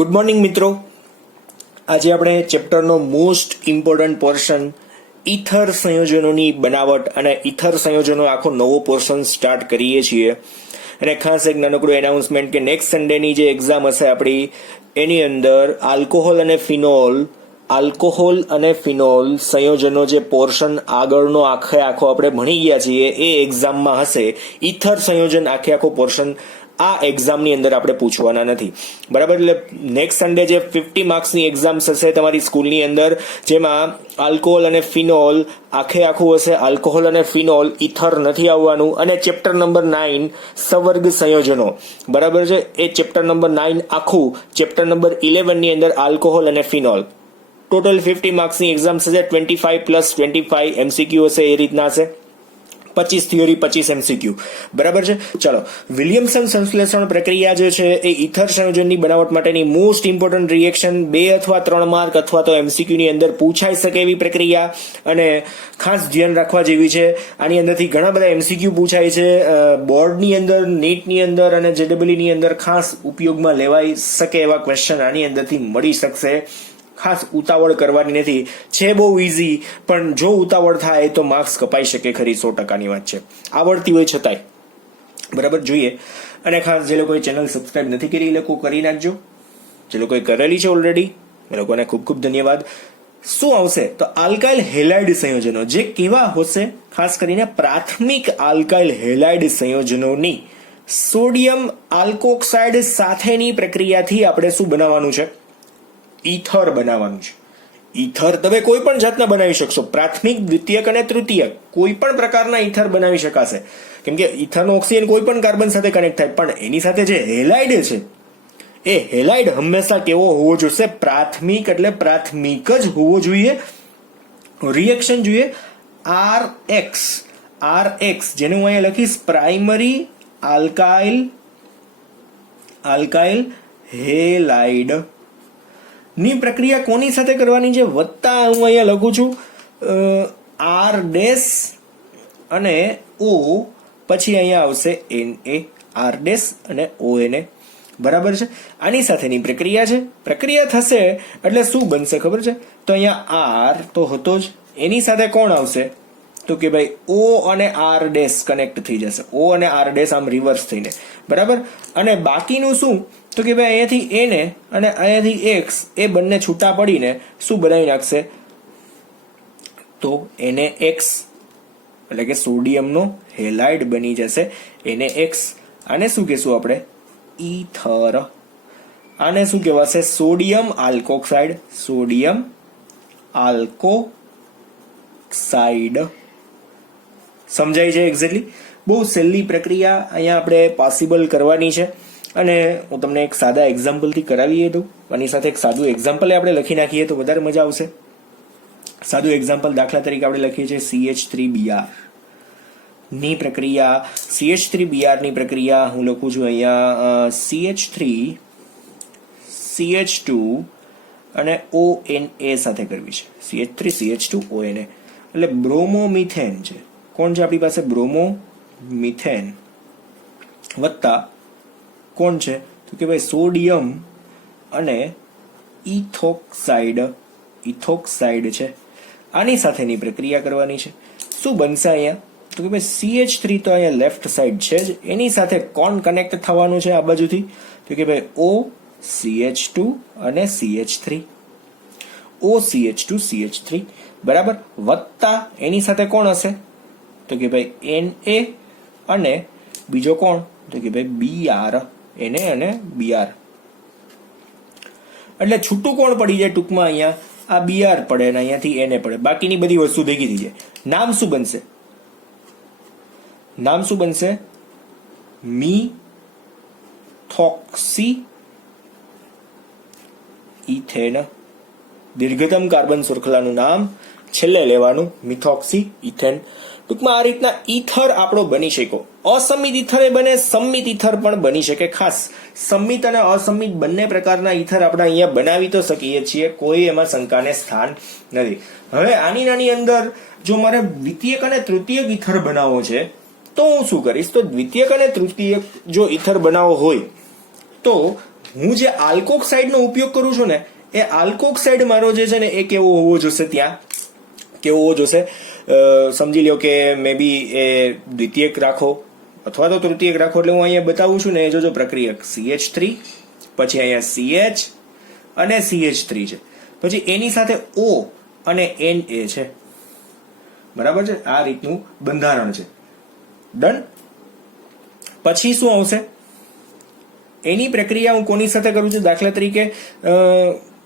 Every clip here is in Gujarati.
ગુડ મોર્નિંગ મિત્રો. આજે આપણે ચેપ્ટરનો મોસ્ટ ઇમ્પોર્ટન્ટ પોર્શન ઇથર સંયોજનોની બનાવટ અને ઇથર સંયોજનો આખો નવો પોર્શન સ્ટાર્ટ કરીએ છીએ. અને ખાસ એક નાનકડું એનાઉન્સમેન્ટ કે નેક્સ્ટ સન્ડેની જે એક્ઝામ હશે આપણી એની અંદર આલ્કોહોલ અને ફિનોલ સંયોજનો જે પોર્શન આગળનો આખો આપણે ભણી ગયા છીએ એ એક્ઝામમાં હશે. ઇથર સંયોજન આખો પોર્શન આ એક્ઝામની અંદર આપણે પૂછવાના નથી, બરાબર. એટલે નેક્સ્ટ સન્ડે જે 50 માર્ક્સની એક્ઝામ હશે તમારી સ્કૂલની અંદર, જેમાં આલ્કોહોલ અને ફિનોલ આખું હશે. આલ્કોહોલ અને ફિનોલ, ઇથર નથી આવવાનું. અને ચેપ્ટર નંબર 9 સવર્ગ સંયોજનો, બરાબર છે. એ ચેપ્ટર નંબર 9 આખું, ચેપ્ટર નંબર 11 ની અંદર આલ્કોહોલ અને ફિનોલ. ટોટલ 50 માર્ક્સની એક્ઝામ હશે. 25+25 MCQ હશે, એ રીતના હશે. 25 થિયરી 25 MCQ, બરાબર છે. ચાલો, વિલિયમસન સંશ્લેષણ પ્રક્રિયા જે છે એ ઇથર સંયોજનની બનાવટ માટેની મોસ્ટ ઇમ્પોર્ટન્ટ રિએક્શન, 2 અથવા 3 માર્ક અથવા તો MCQ ની અંદર પૂછાઈ શકે એવી પ્રક્રિયા, અને ખાસ ધ્યાન રાખવા જેવી છે. આની અંદરથી ઘણા બધા MCQ પૂછાય છે બોર્ડની અંદર, નીટની અંદર અને JEE ની અંદર. ખાસ ઉપયોગમાં લેવાઈ શકે એવા ક્વેશ્ચન આની અંદરથી મળી શકશે. ખાસ ઉતાવળ કરવાની નથી, છે બહુ ઇઝી, પણ જો ઉતાવળ થાય તો માર્ક્સ કપાઈ શકે ખરી, 100%ની વાત છે. આવડતી હોય છતાંય, બરાબર. જોઈએ. અને ખાસ જે લોકોએ ચેનલ સબસ્ક્રાઇબ નથી કરી એ લોકો કરી નાખજો. જે લોકોએ કરેલી છે ઓલરેડી એ લોકોને ખૂબ ખૂબ ધન્યવાદ. શું આવશે તો આલ્કાઇલ હેલાઇડ સંયોજનો, જે કેવા હશે, ખાસ કરીને પ્રાથમિક આલ્કાઇલ હેલાઇડ સંયોજનોની સોડિયમ આલ્કોક્સાઇડ સાથેની પ્રક્રિયાથી આપણે શું બનાવવાનું છે? ઇથર બનાવવાનું છે. ઇથર તમે કોઈ પણ જાતના બનાવી શકશો, પ્રાથમિક, દ્વિતીયક અને તૃતીયક કોઈ પણ પ્રકારના ઇથર બનાવી શકાશે. કેમ કે ઇથરનો ઓક્સિજન કોઈ પણ કાર્બન સાથે કનેક્ટ થાય, પણ એની સાથે જે હેલાઇડ છે એ હેલાઇડ હંમેશા કેવો હોવો જોઈએ? પ્રાથમિક, એટલે પ્રાથમિક જ હોવો જોઈએ. રિએક્શન જોઈએ RX, જેને હું અહીંયા લખીશ પ્રાઇમરી આલ્કાઇલ હેલાઇડ ની પ્રક્રિયા કોની સાથે કરવાની છે? વત્તા હું અહીંયા લખું છું R ડેશ અને O, પછી અહીંયા આવશે Na, R ડેશ અને ONA, બરાબર છે. આની સાથેની પ્રક્રિયા છે. પ્રક્રિયા થશે એટલે શું બનશે ખબર છે? તો અહીંયા R તો હતો જ, એની સાથે કોણ આવશે? તો કે ભાઈ O અને R ડેશ કનેક્ટ થઈ જશે. O અને R ડેશ આમ રિવર્સ થઈને, બરાબર. અને બાકીનું શું? તો કે ભાઈ અહીંયાથી Na અને અહીંયાથી X એ બંને છૂટા પડીને શું બનાવી નાખશે? તો NaX, એટલે કે સોડિયમનો હેલાઇડ બની જશે NaX. આને શું કહેશું આપણે? ઇથર. આને શું કહેવાશે? Sodium alkoxide. સમજાય છે એક્ઝેક્ટલી? બહુ સહેલી પ્રક્રિયા અહીંયા આપણે પોસિબલ કરવાની છે. અને હું તમને એક સાદા એક્ઝામ્પલથી કરાવીએ દઉં. આની સાથે એક સાદું એક્ઝામ્પલ આપણે લખી નાખીએ તો વધારે મજા આવશે. સાદું એક્ઝામ્પલ, દાખલા તરીકે આપણે લખીએ છીએ CH3Br ની પ્રક્રિયા. CH3Br ની પ્રક્રિયા હું લખું છું અહીંયા CH3 CH2 અને ONA સાથે કરવી છે. CH3 CH2 ONA એટલે બ્રોમોમિથેન છે. કોણ છે આપણી પાસે? બ્રોમોમિથેન વત્તા કોણ છે? તો કે ભાઈ સોડિયમ અને ઇથોક્સાઇડ છે. આની સાથેની પ્રક્રિયા કરવાની છે. શું બનશે અહીંયા? તો કે ભાઈ CH3 તો અહીંયા લેફ્ટ સાઈડ છે જ, એની સાથે કોણ કનેક્ટ થવાનું છે આ બાજુથી? તો કે ભાઈ OCH2 અને CH3, OCH2 CH3, બરાબર. વત્તા એની સાથે કોણ હશે? તો કે ભાઈ Na અને બીજો કોણ? તો કે ભાઈ Br, Na અને Br. એટલે છૂટું કોણ પડી જાય? ટૂંકમાં અહીંયા આ Br પડે અને અહીંયાથી Na પડે, બાકીની બધી વસ્તુ ભેગી થઈ જાય. નામ શું બનશે? Methoxy ethane. દીર્ઘતમ કાર્બન શૃંખલાનું નામ છેલ્લે લેવાનું, મિથોક્સી ઇથેન. ટૂંકમાં આ રીતના ઇથર આપણો બની શકો. અસમિત ઇથર બને, સંમિત ઇથર પણ બની શકે. ખાસ સંમિત અને અસમિત બંને પ્રકારના ઇથર આપણે અહીંયા બનાવી તો શકીએ છીએ, કોઈ એમાં શંકાને સ્થાન નથી. હવે આની અંદર જો મારે દ્વિતીયક અને તૃતીયક ઇથર બનાવવો છે તો હું શું કરીશ? તો દ્વિતીયક અને તૃતીયક જો ઇથર બનાવવો હોય તો હું જે આલ્કોક્સાઇડનો ઉપયોગ કરું છું ને એ આલ્કોક્સાઇડ મારો જે છે ને એ કેવો હોવો જોશે, ત્યાં કેવો હોવો જોશે, સમજી લો કે મે બી એ દ્વિતીયક રાખો અથવા તો તૃતીયક રાખો. એટલે હું અહીંયા બતાવું છું ને એ જોજો પ્રક્રિયક CH3, પછી અહીંયા CH અને CH3 છે, પછી એની સાથે O અને Na છે. બરાબર છે, આ રીતનું બંધારણ છે. ડન. પછી શું આવશે, એની પ્રક્રિયા હું કોની સાથે કરું છું, દાખલા તરીકે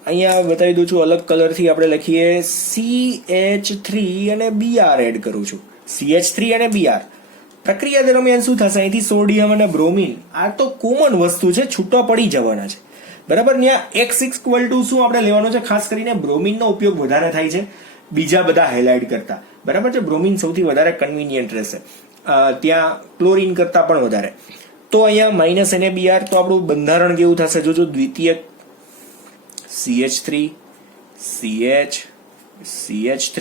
અહીંયા બતાવી દઉં છું, અલગ કલરથી આપણે લખીએ CH3 અને Br એડ કરું છું. CH3 અને Br પ્રક્રિયા દરમિયાન શું થશે, અહીંથી સોડિયમ અને બ્રોમિન, આ તો કોમન વસ્તુ છે, છૂટા પડી જવાના છે. બરાબર. ત્યાં X ઇક્વલ ટુ શું આપણે લેવાનું છે, ખાસ કરીને બ્રોમિનનો ઉપયોગ વધારે થાય છે બીજા બધા હેલાઇડ કરતા. બરાબર છે, બ્રોમિન સૌથી વધારે કન્વિનિયન્ટ રહેશે, ત્યાં ક્લોરિન કરતા પણ વધારે. તો અહીંયા -NaBr, તો આપણું બંધારણ કેવું થશે જોજો, દ્વિતીયક CH3 CH CH3,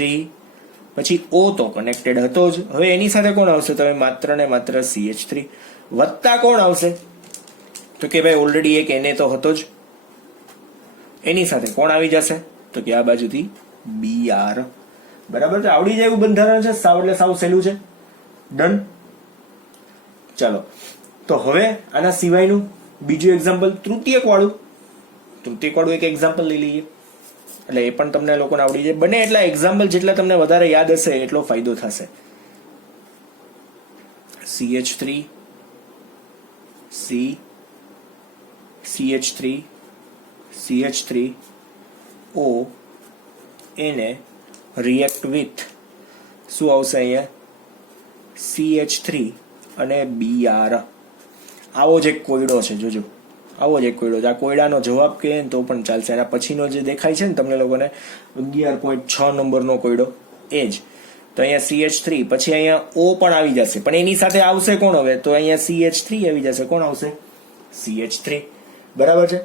પછી O તો કનેક્ટેડ હતો જ. હવે એની સાથે કોણ આવશે, તમે માત્ર ને માત્ર CH3 વત્તા કોણ આવશે, તો કે ભાઈ ઓલરેડી એક Na તો હતો જ, એની સાથે કોણ આવી જશે, તો કે આ બાજુથી Br. બરાબર છે, આવડી જાય એવું બંધારણ છે, સાવ એટલે સાવ સહેલું છે. ડન. ચાલો, તો હવે આના સિવાયનું બીજું એક્ઝામ્પલ, તૃતીયક વાળું એક એક્ઝામ્પલ લઈ લઈએ, એટલે એ પણ તમને લોકોને આવડી જાય. બને એટલા એક્ઝામ્પલ જેટલા તમને વધારે યાદ હશે એટલો ફાયદો થશે. CH3 C CH3 CH3 O Na react with શું આવશે અહીંયા, CH3 અને Br. આવો જ એક કોયડો છે, જોજો, આવો જ એક કોયડો છે. આ કોયડાનો જવાબ કહે તો પણ ચાલશે. એના પછીનો જે દેખાય છે ને તમને લોકોને 11.6 નંબરનો કોયડો, એ જ. તો અહીંયા CH3, પછી અહીંયા O પણ આવી જશે, પણ એની સાથે આવશે કોણ હવે, તો અહીંયા CH3 આવી જશે. કોણ આવશે, CH3. બરાબર છે,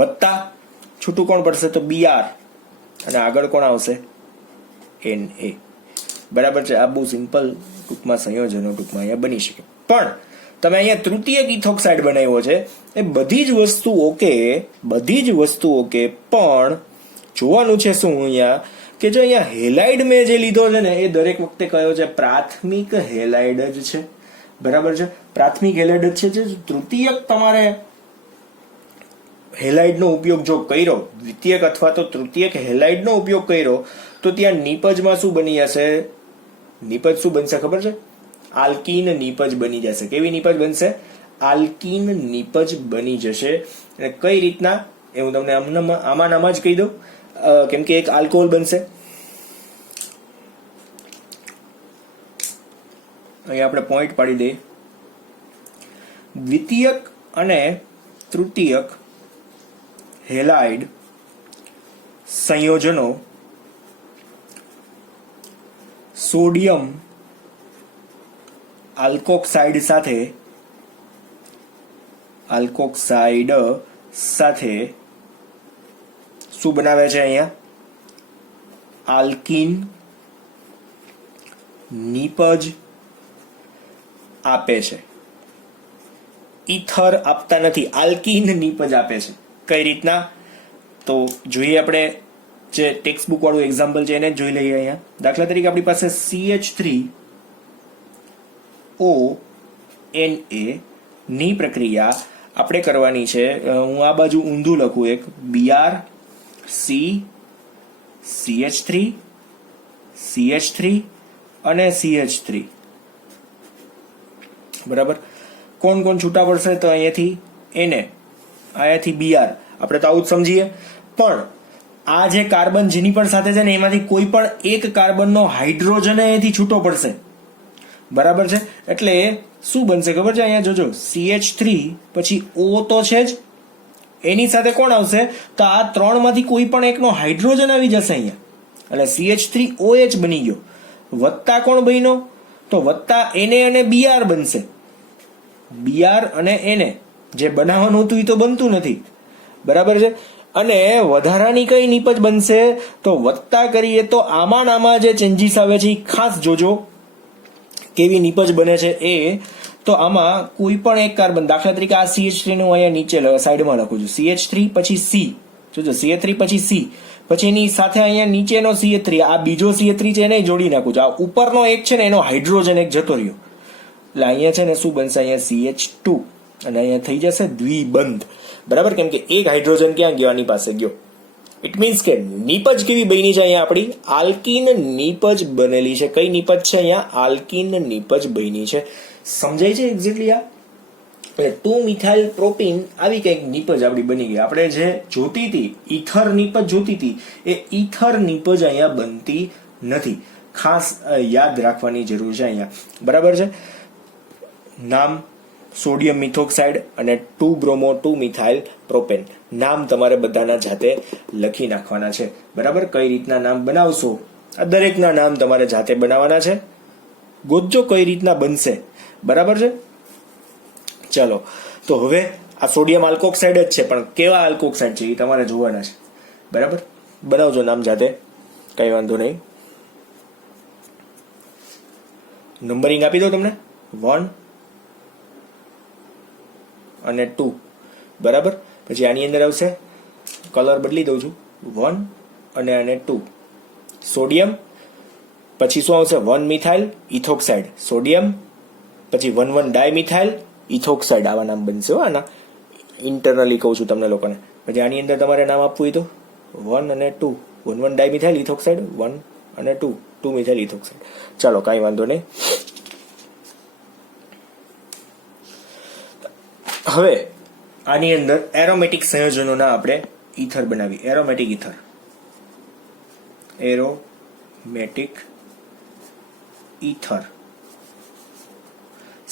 વત્તા છૂટું કોણ પડશે, તો Br, અને આગળ કોણ આવશે, Na. બરાબર છે, આ બહુ સિમ્પલ ટૂંકમાં સંયોજનો ટૂંકમાં અહીંયા બની શકે. પણ તમે અહીંયા તૃતીયક ઇથોક્સાઇડ બનાવ્યો છે, એ બધી જ વસ્તુ ઓકે, પણ જોવાનું છે શું અહીંયા, કે જો અહીંયા હેલાઇડ મેં જે લીધો છે ને એ દરેક વખતે કયો છે, પ્રાથમિક હેલાઇડ જ છે. બરાબર છે, પ્રાથમિક હેલાઇડ જ છે. જે તૃતીયક તમારે હેલાઇડનો ઉપયોગ જો કર્યો, દ્વિતીયક અથવા તો તૃતીયક હેલાઇડનો ઉપયોગ કર્યો, તો ત્યાં નિપજમાં શું બની જશે, નિપજ શું બનશે ખબર છે, આલ્કીન નિપજ બની જશે. કેવી નિપજ બનશે, આલ્કીન નિપજ બની જશે. અને કઈ રીતના એ હું તમને આમાં જ કહી દઉં, કેમ કે એક આલ્કોહોલ બનશે. અહીં આપણે પોઈન્ટ પાડી દઈએ, દ્વિતીયક અને તૃતીયક હેલાઇડ સંયોજનો સોડિયમ આલ્કોક્સાઇડ સાથે શું બનાવે છે, અહીંયા આલ્કીન નિપજ આપે છે. ઈથર આપતા નથી, આલ્કીન નિપજ આપે છે. કઈ રીતના, તો જોઈએ આપણે જે ટેક્સ્ટ બુક વાળું એક્ઝામ્પલ છે એને જોઈ લઈએ. અહીંયા દાખલા તરીકે આપણી પાસે CH3 O Na ની પ્રક્રિયા આપણે કરવાની છે. હું આ બાજુ ઊંધું લખું, એક Br C CH3 અને CH3. બરાબર, કોણ કોણ છૂટા પડશે, તો અહીંયાથી Na, અહીંયાથી Br. આપણે તો આવું જ સમજીએ, પણ આ જે કાર્બન જેની પણ સાથે છે ને એમાંથી કોઈ પણ એક કાર્બનનો હાઇડ્રોજન અહીંયાથી છૂટો પડશે. બરાબર છે, એટલે શું બનશે ખબર છે, અહીંયા જોજો, CH3 પછી O તો છે જ, એની સાથે કોણ આવશે, તો આ ત્રણમાંથી કોઈ પણ એકનો હાઇડ્રોજન આવી જશે અહીંયા, એટલે CH3OH બની ગયો. વત્તા કોણ બન્યો, તો વત્તા Na અને Br બનશે. Br અને Na જે બનાવવાનું હતું એ તો બનતું નથી. બરાબર છે, અને વધારાની કઈ નિપજ બનશે, તો વત્તા કરીએ તો આમાં જે ચેન્જીસ આવે છે એ ખાસ જોજો, કેવી નિપજ બને છે એ તો આમાં કોઈ પણ એક કાર્બન, દાખલા તરીકે આ CH3 નું અહીંયા નીચે સાઈડમાં લખું છું, CH3 પછી C, જોજો CH3 પછી C, પછી એની સાથે અહીંયા નીચેનો CH3, આ બીજો CH3 છે એને જોડી નાખું છું. આ ઉપરનો એક છે ને એનો હાઇડ્રોજન એક જતો રહ્યો, એટલે અહીંયા છે ને શું બનશે, અહીંયા CH2 અને અહીંયા થઈ જશે દ્વિબંધ. બરાબર, કેમ કે એક હાઇડ્રોજન ક્યાં ગયો, આની પાસે ગયો. ઇટ મીન્સ કે નિપજ કેવી બની છે, અહીંયા આપણી આલ્કીન નિપજ બનેલી છે. કઈ નિપજ છે અહીંયા, આલ્કીન નિપજ બની છે. સમજાય છે એક્ઝેક્ટલી આ? એટલે 2 મિથાઇલ પ્રોપીન આવી કઈક નિપજ આપણી બની ગઈ. આપણે જે જોતી હતી ઈથર નિપજ જોતી હતી એ ઈથર નિપજ અહીંયા બનતી નથી. ખાસ યાદ રાખવાની જરૂર છે અહીંયા. બરાબર છે. નામ સોડિયમ મિથોક્સાઇડ અને 2 બ્રોમો 2 મિથાઇલ પ્રોપેન, નામ તમારે બધાના જાતે લખી નાખવાના છે. બરાબર, કઈ રીતના નામ બનાવશો, આ દરેકના નામ તમારે જાતે બનાવવાના છે. ગોતજો કઈ રીતના બનશે. બરાબર છે. ચાલો, તો હવે આ સોડિયમ આલ્કોક્સાઇડ જ છે, પણ કેવા આલ્કોક્સાઇડ છે એ તમારે જોવાના છે. બરાબર, બનાવજો નામ જાતે, કઈ વાંધો નહીં. નંબરિંગ આપી દો તમને, 1 અને 2. બરાબર, પછી આની અંદર આવશે, કલર બદલી દઉં છું, 1 અને 2 સોડિયમ, પછી શું આવશે, 1 મિથાઇલ ઇથોક્સાઇડ સોડિયમ, પછી 1 ડાયમિથાઇલ ઇથોક્સાઇડ, આવા નામ બનશે આના, ઇન્ટરનલી કહું છું તમને લોકોને. પછી આની અંદર તમારે નામ આપવું હોય તો 1 અને 2, 1 ડાયમિથાઇલ ઇથોક્સાઇડ, 1 અને 2 મિથાઇલ ઇથોક્સાઇડ. ચાલો, કાંઈ વાંધો નહીં. હવે આની અંદર એરોમેટિક સંયોજનોના આપણે ઈથર બનાવી. એરોમેટિક ઈથર, એરોમેટિક ઈથર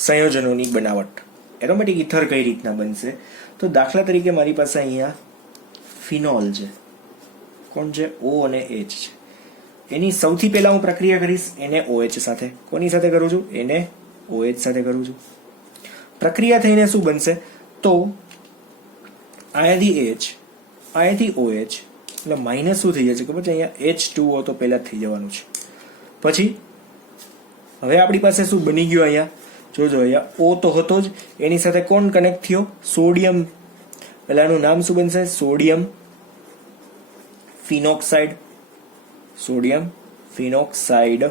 સંયોજનોની બનાવટ. એરોમેટિક ઈથર કઈ રીતના બનશે, તો દાખલા તરીકે મારી પાસે અહીંયા ફિનોલ છે. કોણ છે? O અને H છે. એની સૌથી પહેલા હું પ્રક્રિયા કરીશ NaOH સાથે. કોની સાથે કરું છું? NaOH સાથે કરું છું. પ્રક્રિયા થઈને શું બનશે, તો અહીંયાથી H, અહીંયાથી OH, એટલે માઇનસ શું થઈ જશે ખબર છે, અહીંયા H2O તો પહેલા થઈ જવાનું છે. પછી હવે આપણી પાસે શું બની ગયું, અહીંયા જોજો, અહીંયા O તો હતો જ, એની સાથે કોણ કનેક્ટ થયો? સોડિયમ. એટલે આનું નામ શું બનશે? Sodium phenoxide. Sodium phenoxide.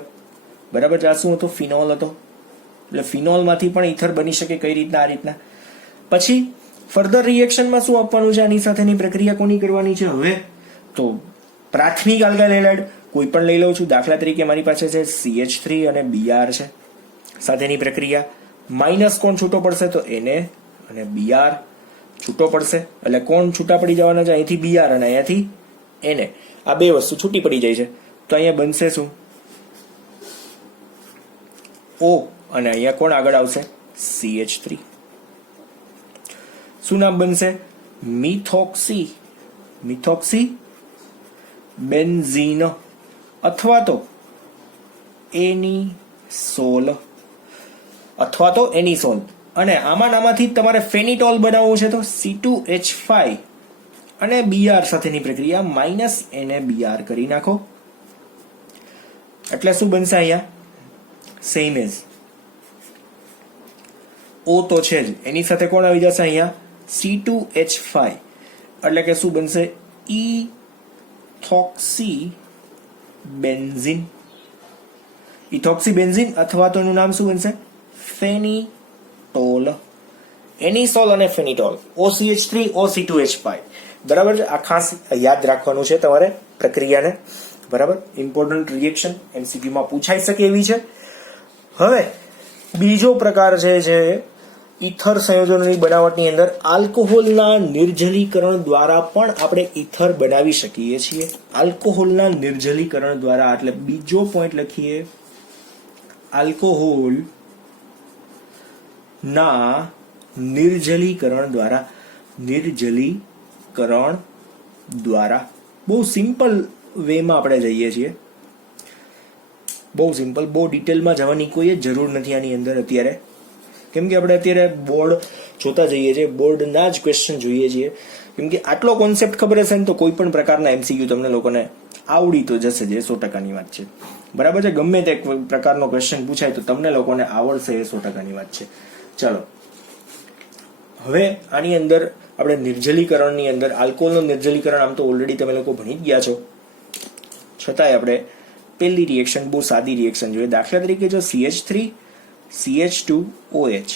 બરાબર છે. આ શું હતો? ફિનોલ હતો. એટલે ફિનોલમાંથી પણ ઈથર બની શકે. કઈ રીતના? આ રીતના. પછી ફર્ધર રિએક્શનમાં શું આપવાનું છે, આની સાથેની પ્રક્રિયા કોની કરવાની છે? હવે તો પ્રાથમિક આલ્કાઇલ હેલાઇડ કોઈ પણ લઈ લઉં છું. દાખલા તરીકે મારી પાસે છે CH3 અને Br છે. સાથેની પ્રક્રિયા માઇનસ કોણ છૂટો પડશે, તો Na અને Br છૂટો પડશે. એટલે કોણ છૂટા પડી જવાના છે? અહીંથી Br અને અહીંયાથી Na. આ બે વસ્તુ છૂટી પડી જાય છે. તો અહીંયા બનશે શું? O અને અહીંયા કોણ આગળ આવશે? CH3. શું નામ બનશે? મિથોક્સી. મિથોક્સી બેન્ઝીન અથવા તો એનિસોલ, અથવા તો એનિસોલ. અને આમાંથી તમારે ફેનિટોલ બનાવવું છે તો C2H5 અને Br સાથેની પ્રક્રિયા માઇનસ NaBr કરી નાખો. એટલે શું બનશે? અહીંયા સેમ એઝ O તો છે જ, એની સાથે કોણ આવી જશે? અહીંયા C2H5. એટલે કે શું બનશે? Ethoxy benzene. ઇથોક્સી બેન્ઝીન અથવા તો એનું નામ શું બનશે? ફેનિટોલ. એનિસોલ અને ફેનિટોલ, OCH3 OC2H5. બરાબર છે. આ ખાસ યાદ રાખવાનું છે તમારે પ્રક્રિયાને. બરાબર, ઇમ્પોર્ટન્ટ રિએક્શન MCQ માં પૂછાઈ શકે એવી છે. હવે બીજો પ્રકાર છે ઈથર સંયોજનોની બનાવટની અંદર આલ્કોહોલના નિર્જલીકરણ દ્વારા પણ આપણે ઈથર બનાવી શકીએ છીએ. આલ્કોહોલના નિર્જલીકરણ દ્વારા, એટલે બીજો પોઈન્ટ લખીએ, આલ્કોહોલ ના નિર્જલીકરણ દ્વારા. નિર્જલીકરણ દ્વારા બહુ સિમ્પલ વેમાં આપણે જઈએ છીએ. બહુ સિમ્પલ, બહુ ડિટેલમાં જવાની કોઈ જરૂર નથી આની અંદર અત્યારે, કેમ કે આપણે અત્યારે બોર્ડ જોતા જઈએ છીએ, બોર્ડના જ ક્વેશ્ચન જોઈએ છીએ. કેમ કે આટલો કોન્સેપ્ટ ખબર હશે ને તો કોઈ પણ પ્રકારના MCQ તમને લોકોને આવડી તો જશે જ, એ 100%ની વાત છે. બરાબર છે. ગમે તે પ્રકારનો ક્વેશ્ચન પૂછાય તો તમને લોકોને આવડશે, એ 100%ની વાત છે. ચલો, હવે આની અંદર આપણે નિર્જલીકરણની અંદર આલ્કોહોલનું નિર્જલીકરણ આમ તો ઓલરેડી તમે લોકો ભણી જ ગયા છો, છતાંય આપણે પહેલી રિએક્શન બહુ સાદી રિએક્શન જોઈએ. દાખલા તરીકે જો CH3 CH2OH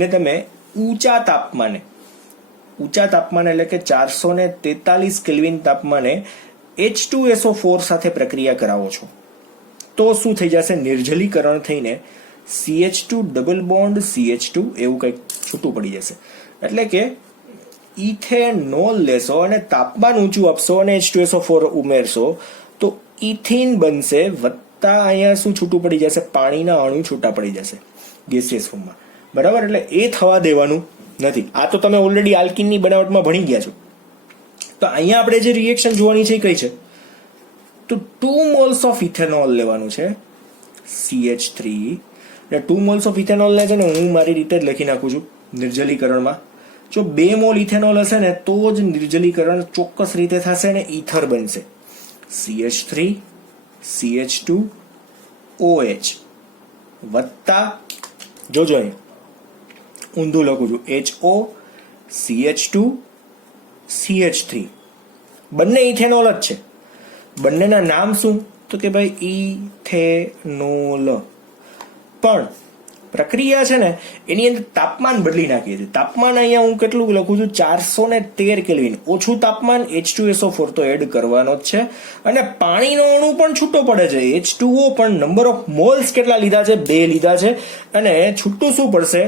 ને તમે ઊંચા તાપમાને એટલે કે 443 કેલ્વિન તાપમાને H2SO4 સાથે પ્રક્રિયા કરાવો છો તો શું થઈ જશે? નિર્જલીકરણ થઈને CH2 ડબલ બોન્ડ CH2 એવું કંઈક છૂટું પડી જશે. એટલે કે ઇથેનોલ લેશો અને તાપમાન ઊંચું આપશો અને H2SO4 ઉમેરશો તો ઇથિન બનશે, વત્તા અહીંયા શું છૂટું પડી જશે? પાણીના અણુ છૂટા પડી જશે ગેસિયસ ફોર્મમાં. બરાબર, એટલે એ થવા દેવાનું નથી. આ તો તમે ઓલરેડી આલ્કિનની બનાવટમાં ભણી ગયા છો. તો અહીંયા આપણે જે રિએક્શન જોવાની છે એ કઈ છે? તો 2 મોલ્સ ઓફ ઇથેનોલ લેવાનું છે, CH3. એટલે 2 મોલ્સ ઓફ ઇથેનોલ ને છે ને હું મારી રીતે જ લખી નાખું છું નિર્જલીકરણમાં. જો 2 મોલ ઇથેનોલ હશે ને તો જ નિર્જલીકરણ ચોક્કસ રીતે થશે ને ઈથર બનશે. CH3 CH2OH વત્તા, જોજો અહીં ઊંધું લખું છું, HO CH2 CH3 બંને ઇથેનોલ જ છે. બંનેના નામ શું? તો કે ભાઈ ઇથેનોલ. પણ પ્રક્રિયા છે ને એની અંદર તાપમાન બદલી નાખીએ છીએ. તાપમાન અહીંયા હું કેટલું લખું છું? 413 કેલ્વિન. ઓછું તાપમાન H2SO4 તો એડ કરવાનો જ છે અને પાણીનો અણુ પણ છૂટો પડે છે, H2O, પણ નંબર ઓફ મોલ્સ કેટલા લીધા છે? 2 લીધા છે. અને છૂટું શું પડશે?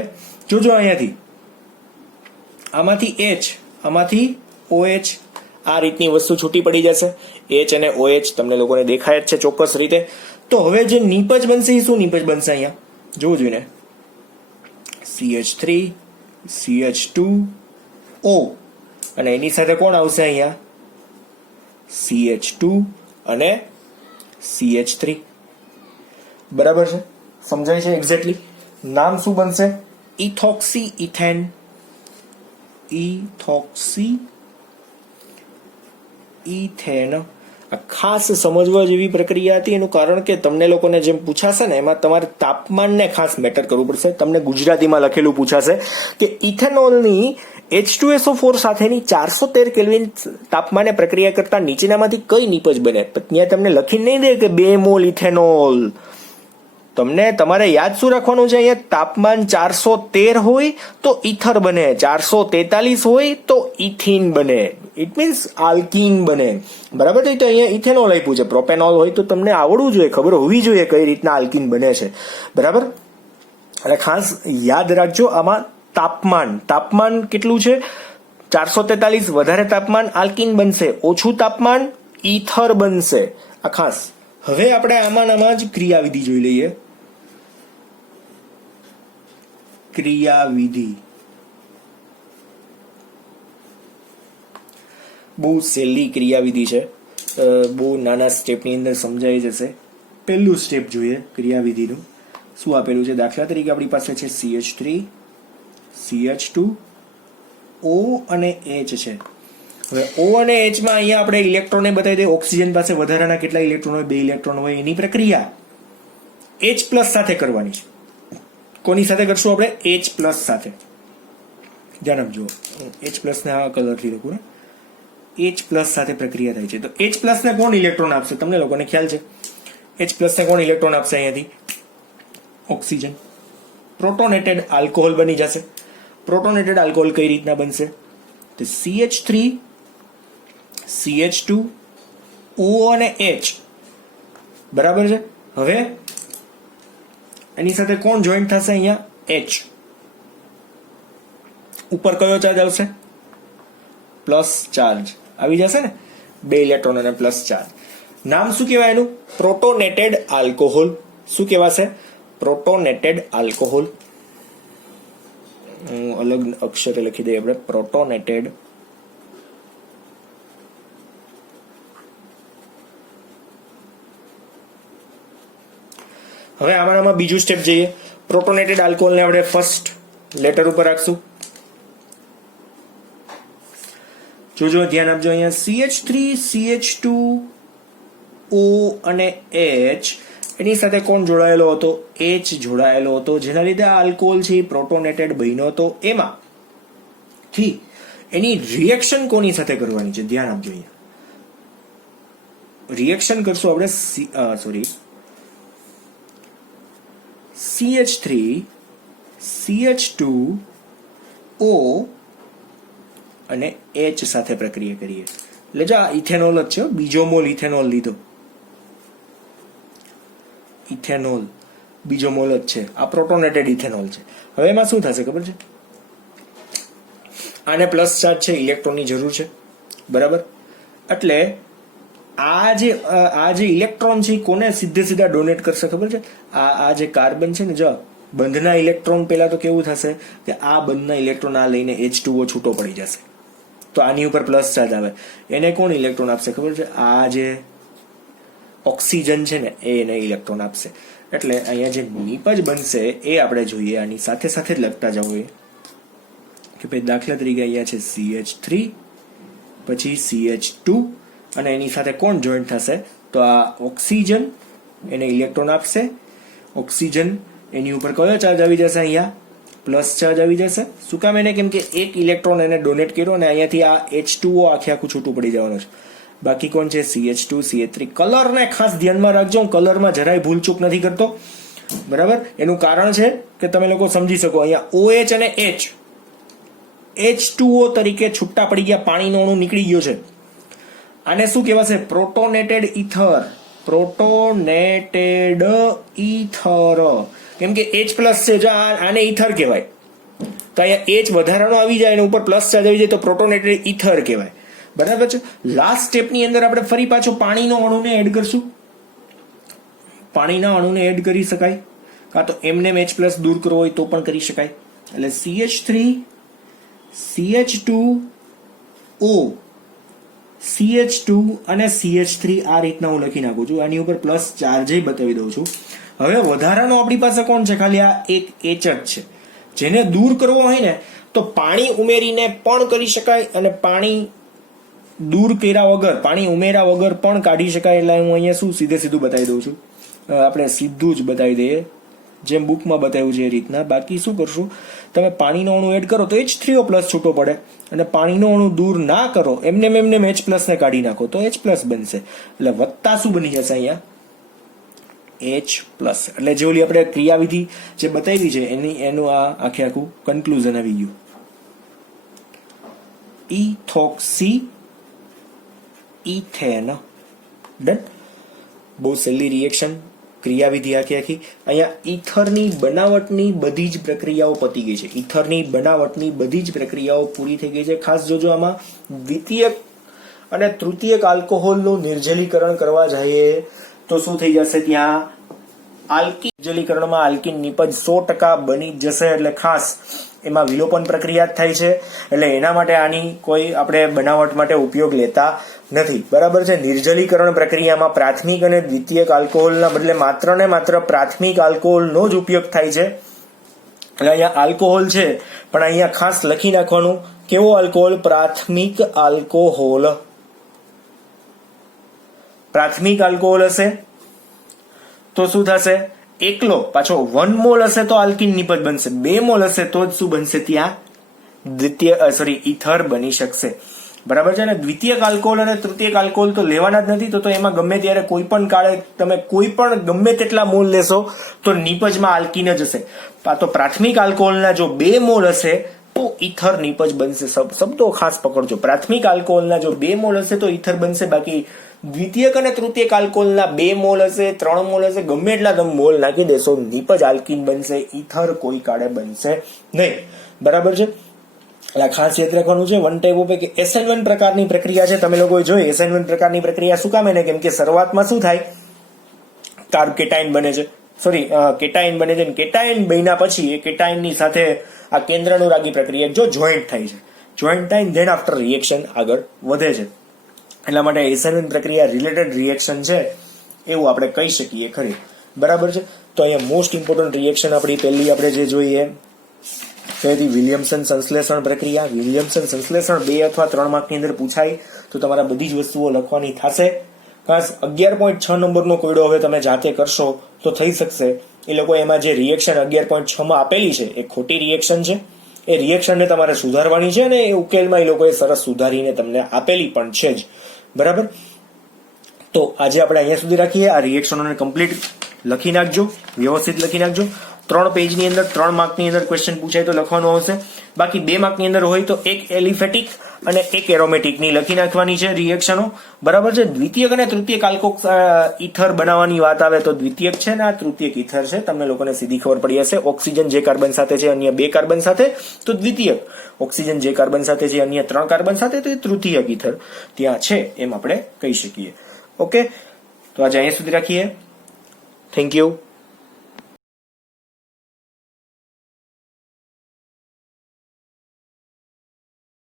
જોજો અહીંયાથી, આમાંથી H, આમાંથી OH, આ રીતની વસ્તુ છૂટી પડી જશે. H અને OH તમને લોકોને દેખાય જ છે ચોક્કસ રીતે. તો હવે જે નીપજ બનશે એ શું નીપજ બનશે? અહીંયા જોવું જોઈએ ને, CH3 CH2O અને એની સાથે કોણ આવશે? અહીંયા CH2 અને CH3. બરાબર છે? સમજાય છે એક્ઝેક્ટલી? નામ શું બનશે? Ethoxy ethane. Ethoxy ethane. ખાસ સમજવા જેવી પ્રક્રિયા હતી. એનું કારણ કે તમને લોકોને જેમ પૂછાશે ને એમાં તમારે તાપમાનને ખાસ મેટર કરવું પડશે. તમને ગુજરાતીમાં લખેલું પૂછાશે કે ઇથેનોલની H2SO4 સાથેની 413 કેલ્વિન તાપમાને પ્રક્રિયા કરતા નીચેનામાંથી કઈ નીપજ બને? ત્યાં તમને લખી નહીં દે કે 2 મોલ ઇથેનોલ. તમને તમારે યાદ શું રાખવાનું છે? અહીંયા તાપમાન 413 હોય તો ઈથર બને, 443 હોય તો ઇથિન બને. ઇટ મીન્સ આલ્કીન બને. બરાબર છે? તો અહીંયા ઇથેનોલ આપ્યું છે. પ્રોપેનોલ હોય તો તમને આવડવું જોઈએ, ખબર હોવી જોઈએ કઈ રીતના આલ્કીન બને છે. બરાબર? એટલે ખાસ યાદ રાખજો આમાં તાપમાન કેટલું છે? 443. વધારે તાપમાન આલ્કીન બનશે, ઓછું તાપમાન ઈથર બનશે. આ ખાસ. હવે આપણે આમાં જ ક્રિયાવિધિ જોઈ લઈએ. ક્રિયાવિધિ બહુ સહેલી ક્રિયાવિધિ છે, બહુ નાના સ્ટેપની અંદર સમજાઈ જશે. પહેલું સ્ટેપ જોઈએ ક્રિયાવિધિનું. શું આપેલું છે? દાખલા તરીકે આપણી પાસે છે CH3 CH2 O અને H છે. હવે O અને H માં અહીંયા આપણે ઇલેક્ટ્રોનને બતાવી દઈએ. ઓક્સિજન પાસે વધારાના કેટલા ઇલેક્ટ્રોન હોય? 2 ઇલેક્ટ્રોન હોય. એની પ્રક્રિયા H+ સાથે કરવાની છે. કોની સાથે કરશું આપણે? H+ સાથે. ધ્યાન આપજો, H+ ને આ કલરથી લખું ને, H+ સાથે પ્રક્રિયા થાય છે. તો H+ ને કોણ ઇલેક્ટ્રોન આપશે? તમને લોકોને ખ્યાલ છે H+ ને કોણ ઇલેક્ટ્રોન આપશે? અહીંયાથી ઓક્સિજન. પ્રોટોનેટેડ આલ્કોહોલ બની જશે. પ્રોટોનેટેડ આલ્કોહોલ કઈ રીતના બનશે? તો CH3 CH2 O અને H. બરાબર છે? હવે એની સાથે કોણ જોઈન્ટ થશે? અહીંયા H. ઉપર કયો ચાર્જ આવશે? પ્લસ ચાર્જ આવી જશે ને, 2 ઇલેક્ટ્રોન અને પ્લસ ચાર્જ. નામ શું કહેવાય એનું? પ્રોટોનેટેડ આલ્કોહોલ. શું કહેવાશે? પ્રોટોનેટેડ આલ્કોહોલ. અલગ અક્ષરે લખી દઈએ આપણે, પ્રોટોનેટેડ. હવે આમાં બીજું સ્ટેપ જઈએ. પ્રોટોનેટેડ આલ્કોહોલને આપણે ફર્સ્ટ લેટર ઉપર રાખશું. જોજો ધ્યાન આપજો અહીંયા CH3CH2O અને H એની સાથે કોણ જોડાયેલો હતો? H જોડાયેલો હતો, જેના લીધે આ આલ્કોહોલ છે પ્રોટોનેટેડ બન્યો હતો. એમાં થી એની રિએક્શન કોની સાથે કરવાની છે? ધ્યાન આપજો અહીંયા રિએક્શન કરશું આપણે CH3CH2O અને H સાથે પ્રક્રિયા કરીએ એટલે જો આ ઇથેનોલ જ છે, બીજો મોલ ઇથેનોલ લીધો, ઇથેનોલ બીજો મોલ જ છે, આ પ્રોટોનેટેડ ઇથેનોલ છે. હવે એમાં શું થશે ખબર છે? આને પ્લસ ચાર્જ છે, ઇલેક્ટ્રોનની જરૂર છે, બરાબર? એટલે આ જે ઇલેક્ટ્રોન છે કોને સીધા ડોનેટ કરશે ખબર છે? આ જે કાર્બન છે ને, જો બંધના ઇલેક્ટ્રોન પેલા તો કેવું થશે કે આ બંધના ઇલેક્ટ્રોન આ લઈને H2O છૂટો પડી જશે, તો આની ઉપર પ્લસ ચાર્જ આવે, એને કોણ ઇલેક્ટ્રોન આપશે ખબર છે? આ જે ઓક્સિજન છે ને એને ઇલેક્ટ્રોન આપશે. એટલે અહીંયા જે નિપજ બનશે એ આપણે જોઈએ, આની સાથે સાથે જ લખતા જવું કે ભાઈ દાખલા તરીકે અહીંયા છે CH3 પછી CH2 અને એની સાથે કોણ જોઈન્ટ થશે? તો આ ઓક્સિજન એને ઇલેક્ટ્રોન આપશે, ઓક્સિજન એની ઉપર કયો ચાર્જ આવી જશે? અહીંયા પ્લસ ચાર્જ આવી જશે. શું કામ? એને કેમ કે એક ઇલેક્ટ્રોન એને ડોનેટ કર્યો અને અહીંયાથી આ H2O આખું છૂટું પડી જવાનું છે. બાકી કોણ છે? CH2 CH3. કલરને ખાસ ધ્યાનમાં રાખજો, હું કલરમાં જરાય ભૂલચૂક નથી કરતો, બરાબર? એનું કારણ છે કે તમે લોકો સમજી શકો, અહીંયા OH અને H H2O તરીકે છૂટા પડી ગયા, પાણીનો અણુ નીકળી ગયો છે. આને શું કહેવાશે? પ્રોટોનેટેડ ઇથર. પ્રોટોનેટેડ ઇથર કેમ કે H પ્લસ છે, જો આને ઇથર કહેવાય. તો અહીંયા H વધારાનો આવી જાય અને ઉપર પ્લસ ચાર્જ આવી જાય તો પ્રોટોનેટેડ ઇથર કહેવાય, બરાબર છે? લાસ્ટ સ્ટેપની અંદર આપણે ફરી પાછો પાણીનો અણુને એડ કરશું. પાણીના અણુને એડ કરી શકાય, કાં તો એમને H પ્લસ દૂર કરવો હોય તો પણ કરી શકાય. એટલે CH3 CH2O CH2 અને CH3 આ રીતના હું લખી નાખું છું. આની ઉપર પ્લસ ચાર્જ બતાવી દઉં છું. હવે વધારાનો આપણી પાસે કોણ છે? ખાલી આ એક H જ છે, જેને દૂર કરવો હોય ને તો પાણી ઉમેરીને પણ કરી શકાય અને પાણી દૂર કર્યા વગર, પાણી ઉમેર્યા વગર પણ કાઢી શકાય. એટલે હું અહીંયા શું સીધું બતાવી દઉં છું, આપણે સીધું જ બતાવી દઈએ જેમ બુકમાં બતાવ્યું છે એ રીતના. બાકી શું કરશું? તમે પાણીનો અણુ એડ કરો તો H3O પ્લસ છૂટો પડે, અને પાણીનો અણુ દૂર ના કરો, એમને H પ્લસ ને કાઢી નાખો તો H પ્લસ બનશે. એટલે વત્તા શું બની જશે? અહીંયા H પ્લસ. એટલે જે ઓલી આપણે ક્રિયાવિધિ જે બતાવી છે એનું આ આખું કન્ક્લુઝન આવી ગયું. Ethoxy ethane. ડન. બહુ સહેલી રિએક્શન, ક્રિયાવિધિ આખી. અહીંયા ઇથરની બનાવટની બધી જ પ્રક્રિયાઓ પતી ગઈ છે. ઇથરની બનાવટની બધી જ પ્રક્રિયાઓ પૂરી થઈ ગઈ છે. ખાસ જોજો, આમાં દ્વિતીયક અને તૃતીયક આલ્કોહોલનું નિર્જલીકરણ કરવા જઈએ તો શું થઈ જશે? ત્યાં આલ્કિન નિર્જલીકરણમાં આલ્કિન નિપજ 100% બની જશે. એટલે ખાસ એમાં વિલોપન પ્રક્રિયા જ થાય છે, એટલે એના માટે આની કોઈ આપણે બનાવટ માટે ઉપયોગ લેતા નથી, બરાબર છે? નિર્જલીકરણ પ્રક્રિયામાં પ્રાથમિક અને દ્વિતીયક આલ્કોહોલના બદલે માત્ર ને માત્ર પ્રાથમિક આલ્કોહોલનો જ ઉપયોગ થાય છે. એટલે અહીંયા આલ્કોહોલ છે, પણ અહીંયા ખાસ લખી નાખવાનું કેવો આલ્કોહોલ? પ્રાથમિક આલ્કોહોલ. પ્રાથમિક આલ્કોહોલ હશે તો શું થશે? એકલો પાછો 1 મોલ હશે તો આલ્કિન નિપજ બનશે, 2 મોલ હશે તો જ શું બનશે? ત્યાં ઇથર બની શકશે, બરાબર છે ને? દ્વિતીયક આલ્કોહોલ અને તૃતીયક આલ્કોહોલ તો લેવાના જ નથી, તો એમાં ગમે ત્યારે કોઈ પણ કાળે તમે કોઈ પણ ગમે તેટલા મોલ લેશો તો નિપજમાં આલ્કિન જ હશે. તો પ્રાથમિક આલ્કોહોલના જો 2 મોલ હશે તો ઇથર નિપજ બનશે. શબ્દો ખાસ પકડજો. પ્રાથમિક આલ્કોહોલના જો 2 મોલ હશે તો ઇથર બનશે. બાકી દ્વિતીયક અને તૃતીયક આલ્કોહોલના 2 મોલ હશે, 3 મોલ હશે, ગમે એટલા તમે મોલ નાખી દેશો, નિપજ આલ્કિન બનશે, ઇથર કોઈ કાળે બનશે નહીં, બરાબર છે? એટલે ખાસ યાદ રાખવાનું છે. વન ટાઈપ ઓફ SN1 પ્રકારની પ્રક્રિયા છે, તમે લોકોએ જોઈ. SN1 પ્રકારની પ્રક્રિયા શું કામ? એને કેમ કે શરૂઆતમાં શું થાય? કાર્બ કેટાયન બને છે, કેટાયન બને છે. કેટાયન બન્યા પછી એ કેટાયનની સાથે આ કેન્દ્રાનુરાગી પ્રક્રિયા જો જોઈન્ટ થાય છે, જોઈન્ટ થાય ધેન આફ્ટર રિએક્શન આગળ વધે છે. એટલા માટે SN1 પ્રક્રિયા રિલેટેડ રિએક્શન છે એવું આપણે કહી શકીએ ખરી, બરાબર છે? તો અહીંયા મોસ્ટ ઇમ્પોર્ટન્ટ રિએક્શન આપણી પહેલી આપણે જે જોઈએ કઈ હતી? વિલિયમસન સંશ્લેષણ પ્રક્રિયા. વિલિયમસન સંશ્લેષણ 2 અથવા 3 માર્કની અંદર પૂછાય તો તમારા બધી જ વસ્તુઓ લખવાની થશે. ખાસ 11.6 નંબરનો કોયડો હવે તમે જાતે કરશો તો થઈ શકશે. એ લોકો એમાં જે રિએક્શન 11.6 માં આપેલી છે એ ખોટી રિએક્શન છે. એ રિએક્શનને તમારે સુધારવાની છે અને એ ઉકેલમાં એ લોકોએ સરસ સુધારીને તમને આપેલી પણ છે જ. બરાબર? તો આજે આપણે અહીંયા સુધી રાખીએ. આ રિએક્શનોને કમ્પ્લીટ લખી નાખજો, વ્યવસ્થિત લખી નાખજો. 3 પેજની અંદર 3 માર્કની અંદર ક્વેશ્ચન પૂછાય તો લખવાનું આવશે. બાકી 2 માર્કની અંદર હોય તો એક એલિફેટિક અને એક એરોમેટિકની લખી નાખવાની છે રિએક્શનો. બરાબર છે? દ્વિતીયક અને તૃતીયક આલ્કોક્સ ઇથર બનાવવાની વાત આવે તો દ્વિતીયક છે ને આ તૃતીયક ઇથર છે. તમને લોકોને સીધી ખબર પડી હશે. ઓક્સિજન જે કાર્બન સાથે છે અન્ય 2 કાર્બન સાથે તો દ્વિતીયક. ઓક્સિજન જે કાર્બન સાથે છે અન્ય 3 કાર્બન સાથે તો એ તૃતીયક ઇથર ત્યાં છે એમ આપણે કહી શકીએ. ઓકે, તો આજે અહીંયા સુધી રાખીએ. Thank you.